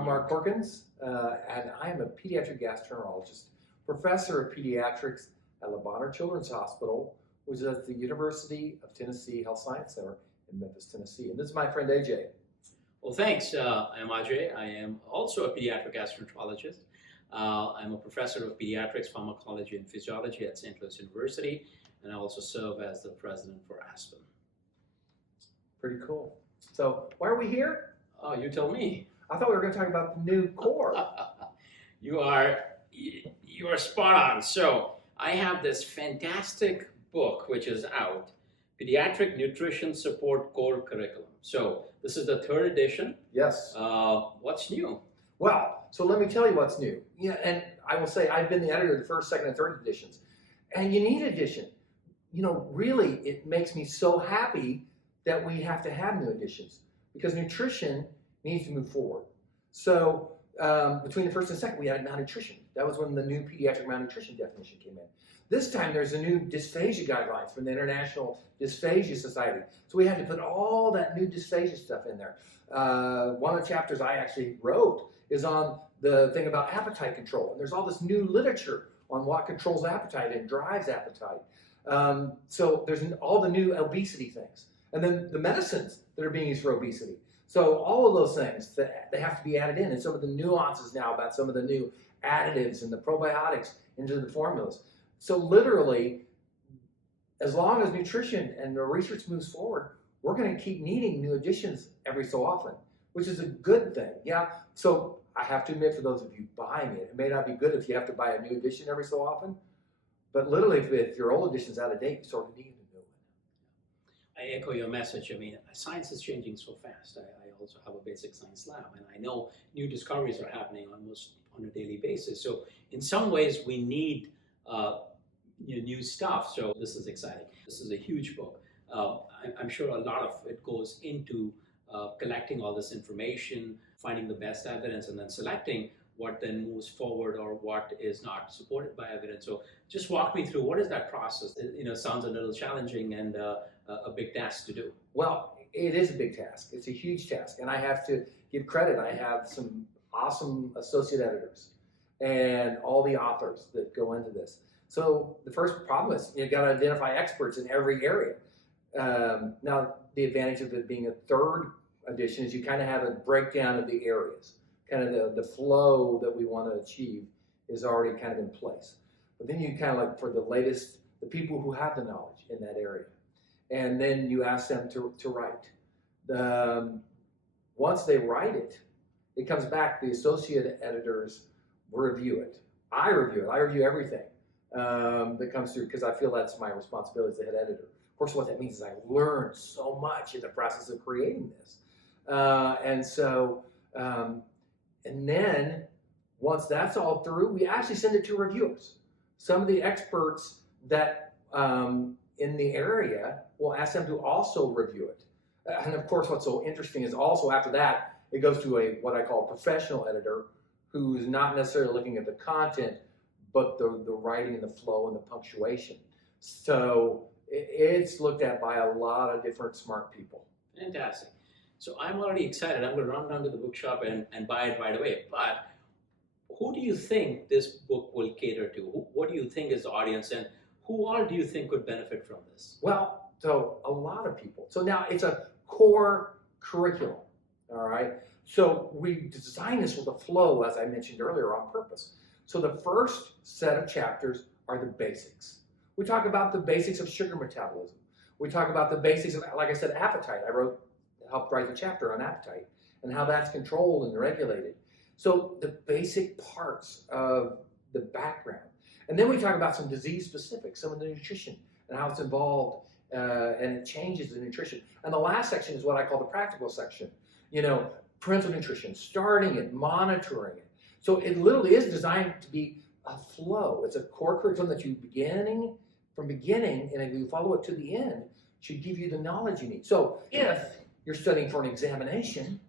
I'm Mark Corkins, and I am a pediatric gastroenterologist, professor of pediatrics at Le Bonheur Children's Hospital, which is at the University of Tennessee Health Science Center in Memphis, Tennessee. And this is my friend Ajay. Well, thanks. I'm Ajay. I am also a pediatric gastroenterologist. I'm a professor of pediatrics, pharmacology, and physiology at St. Louis University, and I also serve as the president for ASPEN. Pretty cool. So why are we here? Oh, you tell me. I thought we were going to talk about the new core. You are spot on. So I have this fantastic book which is out, Pediatric Nutrition Support Core Curriculum. So this is the 3rd edition. Yes. What's new? Well, so let me tell you what's new. Yeah, and I will say I've been the editor of the 1st, 2nd, and 3rd editions. And you need edition. You know, really, it makes me so happy that we have to have new editions because nutrition needs to move forward. So between the 1st and 2nd, we had malnutrition. That was when the new pediatric malnutrition definition came in. This time, there's a new dysphagia guidelines from the International Dysphagia Society. So we had to put all that new dysphagia stuff in there. One of the chapters I actually wrote is on the thing about appetite control. And there's all this new literature on what controls appetite and drives appetite. So there's all the new obesity things. And then the medicines that are being used for obesity. So all of those things, they have to be added in. And some of the nuances now about some of the new additives and the probiotics into the formulas. So literally, as long as nutrition and the research moves forward, we're going to keep needing new additions every so often, which is a good thing. Yeah, so I have to admit, for those of you buying it, it may not be good if you have to buy a new edition every so often, but literally if your old edition's out of date, you sort of need a new one. I echo your message. I mean, science is changing so fast. I also have a basic science lab, and I know new discoveries are happening almost on a daily basis. So in some ways, we need new stuff. So this is exciting. This is a huge book. I'm sure a lot of it goes into collecting all this information, finding the best evidence, and then selecting what then moves forward or what is not supported by evidence. So just walk me through, what is that process? It sounds a little challenging and a big task to do. Well, it is a big task. It's a huge task. And I have to give credit. I have some awesome associate editors and all the authors that go into this. So the first problem is you've got to identify experts in every area. Now, the advantage of it being a 3rd edition is you kind of have a breakdown of the areas. Kind of the flow that we want to achieve is already kind of in place. But then you kind of like, for the latest, the people who have the knowledge in that area. And then you ask them to write. Once they write it, it comes back, the associate editors review it. I review it. I review everything that comes through because I feel that's my responsibility as the head editor. Of course, what that means is I learned so much in the process of creating this. And then once that's all through, we actually send it to reviewers. Some of the experts that in the area, we'll ask them to also review it. And of course, what's so interesting is also after that, it goes to what I call a professional editor who's not necessarily looking at the content, but the writing and the flow and the punctuation. So it's looked at by a lot of different smart people. Fantastic. So I'm already excited. I'm going to run down to the bookshop and buy it right away. But who do you think this book will cater to? What do you think is the audience, and who all do you think could benefit from this? Well, so a lot of people. So now it's a core curriculum, all right? So we designed this with a flow, as I mentioned earlier, on purpose. So the first set of chapters are the basics. We talk about the basics of sugar metabolism. We talk about the basics of, like I said, appetite. Helped write the chapter on appetite and how that's controlled and regulated. So the basic parts of the background. And then we talk about some disease specifics, some of the nutrition and how it's involved and it changes the nutrition. And the last section is what I call the practical section. You know, parental nutrition, starting it, monitoring it. So it literally is designed to be a flow. It's a core curriculum that you from beginning, and if you follow it to the end, should give you the knowledge you need. So if you're studying for an examination,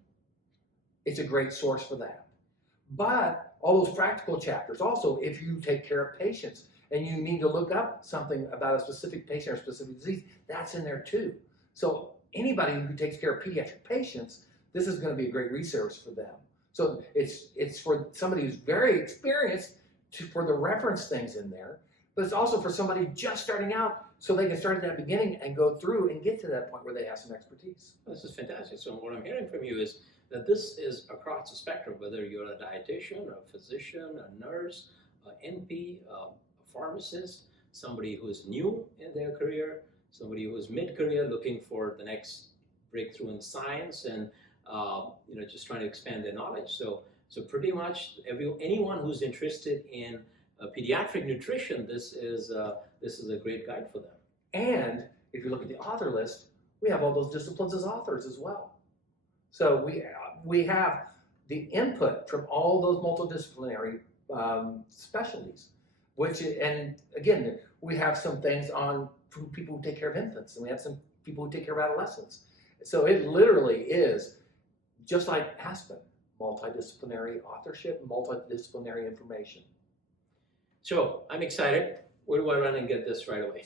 it's a great source for that. But all those practical chapters, also, if you take care of patients and you need to look up something about a specific patient or specific disease, that's in there too. So anybody who takes care of pediatric patients, this is going to be a great resource for them. So it's for somebody who's very experienced for the reference things in there, but it's also for somebody just starting out so they can start at that beginning and go through and get to that point where they have some expertise. This is fantastic. So what I'm hearing from you is that this is across the spectrum, whether you're a dietitian, a physician, a nurse, an NP, a pharmacist, somebody who's new in their career, somebody who's mid-career looking for the next breakthrough in science, and just trying to expand their knowledge. So pretty much anyone who's interested in pediatric nutrition, this is a great guide for them. And if you look at the author list, we have all those disciplines as authors as well. So we have the input from all those multidisciplinary specialties, and again, we have some things on people who take care of infants, and we have some people who take care of adolescents. So it literally is just like ASPEN, multidisciplinary authorship, multidisciplinary information. So I'm excited. Where do I run and get this right away?